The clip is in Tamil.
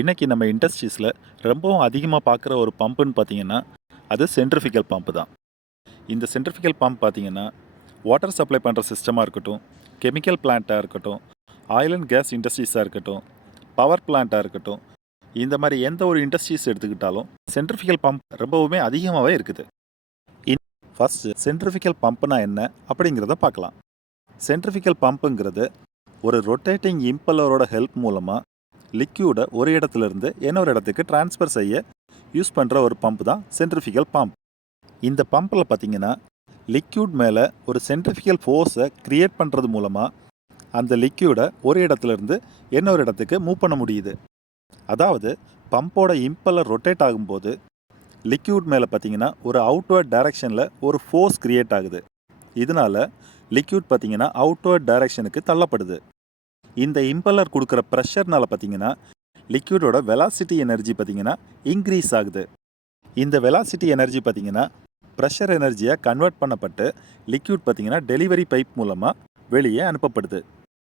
இன்றைக்கி நம்ம இண்டஸ்ட்ரீஸில் ரொம்பவும் அதிகமாக பார்க்குற ஒரு பம்புன்னு பார்த்தீங்கன்னா அது சென்ட்ரிஃபிகல் பம்பு தான். இந்த சென்ட்ரிஃபிகல் பம்ப் பார்த்தீங்கன்னா வாட்டர் சப்ளை பண்ணுற சிஸ்டமாக இருக்கட்டும், கெமிக்கல் பிளான்ட்டாக இருக்கட்டும், ஆயில் அண்ட் கேஸ் இண்டஸ்ட்ரீஸாக இருக்கட்டும், பவர் பிளான்ட்டாக இருக்கட்டும், இந்த மாதிரி எந்த ஒரு இண்டஸ்ட்ரீஸ் எடுத்துக்கிட்டாலும் சென்ட்ரிஃபிகல் பம்ப் ரொம்பவுமே அதிகமாகவே இருக்குது. ஃபஸ்ட்டு சென்ட்ரிஃபிகல் பம்புனா என்ன அப்படிங்கிறத பார்க்கலாம். சென்ட்ரிஃபிகல் பம்புங்கிறது ஒரு ரொட்டேட்டிங் இம்பலரோட ஹெல்ப் மூலமாக லிக்யூடை ஒரு இடத்துலேருந்து இன்னொரு இடத்துக்கு ட்ரான்ஸ்ஃபர் செய்ய யூஸ் பண்ணுற ஒரு பம்ப் தான் சென்ட்ரிஃபிகல் பம்ப். இந்த பம்பில் பார்த்தீங்கன்னா லிக்யூட் மேலே ஒரு சென்ட்ரிஃபிகல் ஃபோர்ஸை க்ரியேட் பண்ணுறது மூலமாக அந்த லிக்யூடை ஒரு இடத்துலேருந்து இன்னொரு இடத்துக்கு மூவ் பண்ண முடியுது. அதாவது பம்போட இம்பலர் ரொட்டேட் ஆகும்போது லிக்யூட் மேலே பார்த்தீங்கன்னா ஒரு அவுட்வர்ட் டைரக்ஷனில் ஒரு ஃபோர்ஸ் க்ரியேட் ஆகுது. இதனால் லிக்யூட் பார்த்தீங்கன்னா அவுட்வர்ட் டைரக்ஷனுக்கு தள்ளப்படுது. இந்த இம்பலர் கொடுக்குற ப்ரெஷர்னால் பார்த்தீங்கன்னா லிக்யூடோட வெலாசிட்டி எனர்ஜி பார்த்தீங்கன்னா இன்க்ரீஸ் ஆகுது. இந்த வெலாசிட்டி எனர்ஜி பார்த்தீங்கன்னா ப்ரெஷர் எனர்ஜியாக கன்வெர்ட் பண்ணப்பட்டு லிக்யூட் பார்த்தீங்கன்னா டெலிவரி பைப் மூலமாக வெளியே அனுப்பப்படுது.